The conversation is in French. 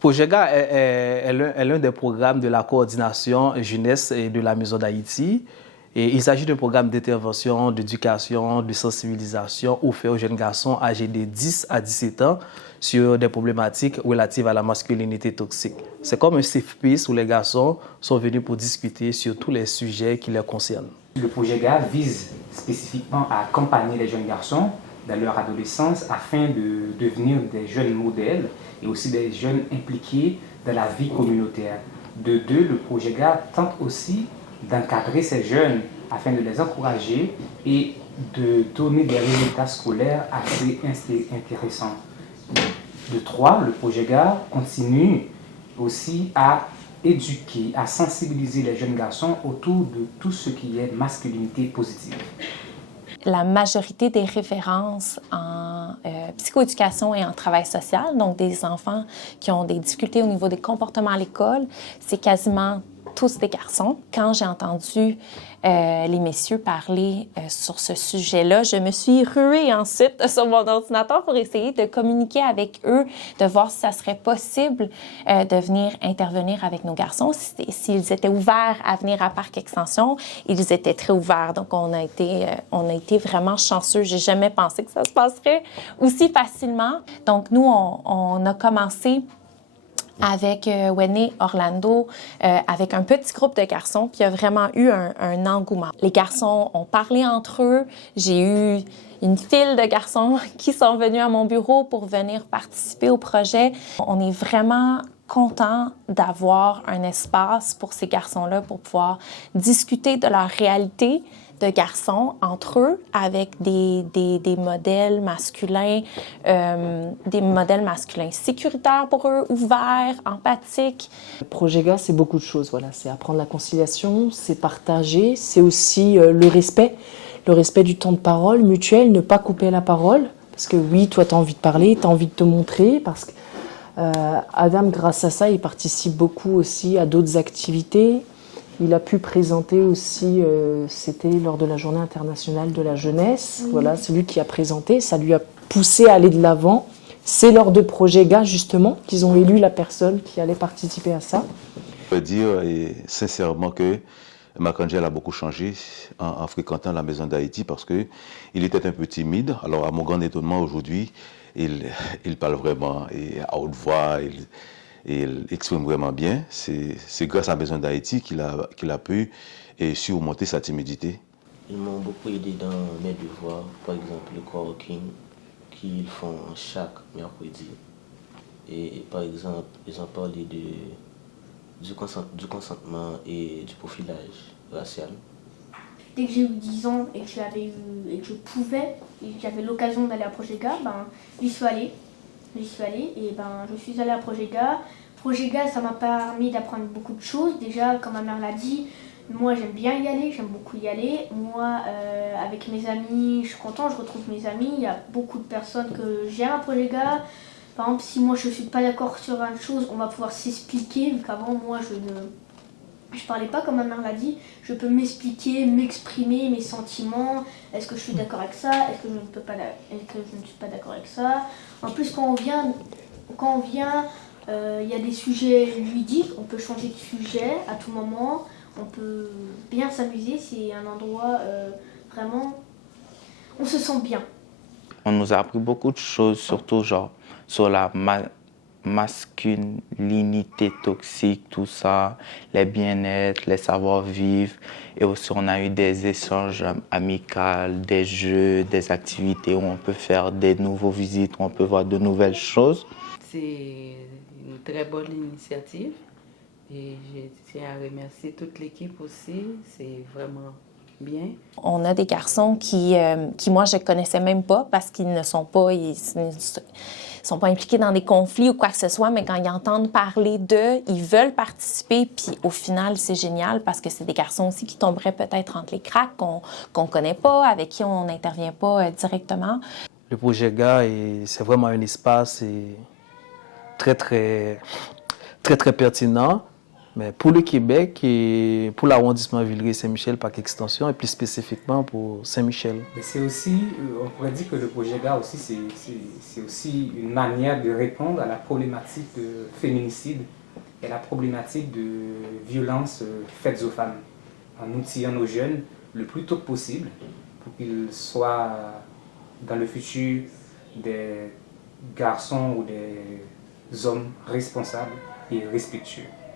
Projega est l'un des programmes de la coordination jeunesse et de la Maison d'Haïti. Et il s'agit d'un programme d'intervention, d'éducation, de sensibilisation offert aux jeunes garçons âgés de 10 à 17 ans sur des problématiques relatives à la masculinité toxique. C'est comme un safe space où les garçons sont venus pour discuter sur tous les sujets qui les concernent. Le projet GA vise spécifiquement à accompagner les jeunes garçons dans leur adolescence afin de devenir des jeunes modèles et aussi des jeunes impliqués dans la vie communautaire. De deux, le projet GA tente aussi d'encadrer ces jeunes afin de les encourager et de donner des résultats scolaires assez intéressants. De trois, le projet GA continue aussi à éduquer, à sensibiliser les jeunes garçons autour de tout ce qui est masculinité positive. La majorité des références en psychoéducation et en travail social, donc des enfants qui ont des difficultés au niveau des comportements à l'école, c'est quasiment tous des garçons. Quand j'ai entendu les messieurs parler sur ce sujet-là, je me suis ruée ensuite sur mon ordinateur pour essayer de communiquer avec eux, de voir si ça serait possible de venir intervenir avec nos garçons, s'ils étaient ouverts à venir à Parc Extension. Ils étaient très ouverts, donc on a été vraiment chanceux. J'ai jamais pensé que ça se passerait aussi facilement. Donc nous, on a commencé avec Wenné Orlando, avec un petit groupe de garçons, puis il y a vraiment eu un engouement. Les garçons ont parlé entre eux. J'ai eu une file de garçons qui sont venus à mon bureau pour venir participer au projet. On est vraiment content d'avoir un espace pour ces garçons-là pour pouvoir discuter de leur réalité de garçons entre eux avec des modèles masculins, sécuritaires pour eux, ouverts, empathiques. Le projet GA, c'est beaucoup de choses. Voilà. C'est apprendre la conciliation, c'est partager, c'est aussi le respect du temps de parole mutuel, ne pas couper la parole. Parce que oui, toi, tu as envie de parler, tu as envie de te montrer. Parce que Adam, grâce à ça, il participe beaucoup aussi à d'autres activités. Il a pu présenter aussi, c'était lors de la Journée internationale de la jeunesse. Voilà, c'est lui qui a présenté, ça lui a poussé à aller de l'avant. C'est lors de Projet GA, justement, qu'ils ont élu la personne qui allait participer à ça. Je peux dire sincèrement que Marc-Angel a beaucoup changé en fréquentant la Maison d'Haïti parce qu'il était un peu timide. Alors, à mon grand étonnement, aujourd'hui, il parle vraiment à haute voix. Il exprime vraiment bien. C'est grâce à la Maison d'Haïti qu'il a pu surmonter sa timidité. Ils m'ont beaucoup aidé dans mes devoirs, par exemple le coworking qu'ils font chaque mercredi. Et par exemple, ils ont parlé du consentement et du profilage racial. Dès que j'ai eu 10 ans et que je pouvais, et que j'avais l'occasion d'aller à Projet GA, j'y suis allée. Et je suis allée à Projet GA. Projet GA, ça m'a permis d'apprendre beaucoup de choses. Déjà, comme ma mère l'a dit, moi j'aime bien y aller, j'aime beaucoup y aller. Moi, avec mes amis, je suis contente, je retrouve mes amis. Il y a beaucoup de personnes que j'aime à Projet GA. Par exemple, si moi je ne suis pas d'accord sur une chose, on va pouvoir s'expliquer. Vu qu'avant, moi je parlais pas comme ma mère l'a dit. Je peux m'expliquer, m'exprimer mes sentiments. Est-ce que je suis d'accord avec ça? Est-ce que je ne suis pas d'accord avec ça? En plus, quand on vient, il y a des sujets ludiques. On peut changer de sujet à tout moment. On peut bien s'amuser. C'est un endroit vraiment... On se sent bien. On nous a appris beaucoup de choses, surtout genre sur la masculinité toxique, tout ça, les bien-être, les savoir-vivre. Et aussi, on a eu des échanges amicaux, des jeux, des activités où on peut faire des nouveaux visites, où on peut voir de nouvelles choses. C'est une très bonne initiative et je tiens à remercier toute l'équipe aussi. C'est vraiment bien. On a des garçons qui moi, je ne connaissais même pas parce qu'ils ne sont pas... Ils sont pas impliqués dans des conflits ou quoi que ce soit, mais quand ils entendent parler d'eux, ils veulent participer. Puis au final, c'est génial parce que c'est des garçons aussi qui tomberaient peut-être entre les cracks, qu'on connaît pas, avec qui on n'intervient pas directement. Le projet GA, c'est vraiment un espace très, très, très, très pertinent Mais pour le Québec et pour l'arrondissement Villeray-Saint-Michel par extension et plus spécifiquement pour Saint-Michel. C'est aussi, on pourrait dire que le projet GAR aussi, c'est aussi une manière de répondre à la problématique de féminicide et la problématique de violences faites aux femmes, en outillant nos jeunes le plus tôt possible pour qu'ils soient dans le futur des garçons ou des hommes responsables et respectueux.